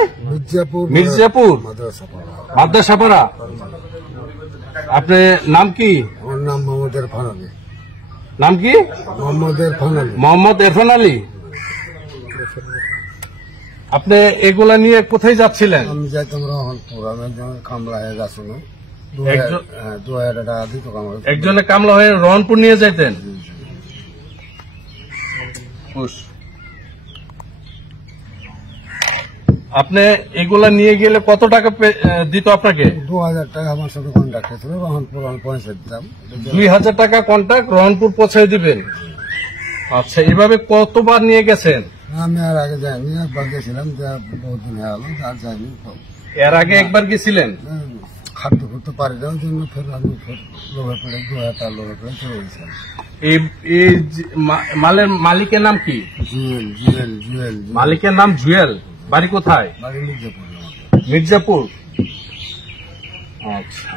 কোথায়? মির্জাপুর মাদ্রাসাপাড়া। আপনার নাম কি? আমার নাম মোহাম্মদ ইরফান আলী। নাম কি? মোহাম্মদ ইরফান আলী। আপনি এগুলা নিয়ে কোথায় যাচ্ছিলেন? আমি যাইতাম রহনপুর, আমি কামলা হয়ে যাচ্ছি না, 2000 টাকা দিত কামলা। একজনে কামলা হয়ে রহনপুর নিয়ে যাইতেন? আপনি এগুলা নিয়ে গেলে কত টাকা দিত আপনাকে? 2000 টাকা আমার সাথে কন্ট্রাক্ট ছিল, রহনপুর আমি পৌঁছে দিতাম। 2000 টাকা কন্ট্রাক্ট, রহনপুর পৌঁছে দিবেন। আচ্ছা, এভাবে কতবার নিয়ে গেছেন? আমি আর আগে যাইনি, একবার গেছিলাম, বহুত দিন হয়ে গেল, আর যাইনি। এর আগে একবার গেছিলেন? খাদ্য করতে পারি না, ওই জন্য ফের আমি লোভে পড়ে 2000 টাকা লোভে পড়ে চলে গেছিলাম। এই মালের মালিকের নাম কি? জুয়েল। মালিকের নাম জুয়েল। বাড়ি কোথায়? বাড়ি মির্জাপুর। আচ্ছা,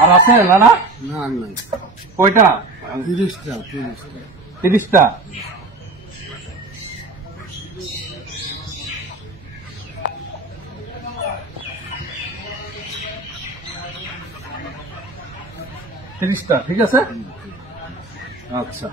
আর আছে না? না, কয়টা? 30টা। 30টা। ঠিক আছে। আচ্ছা।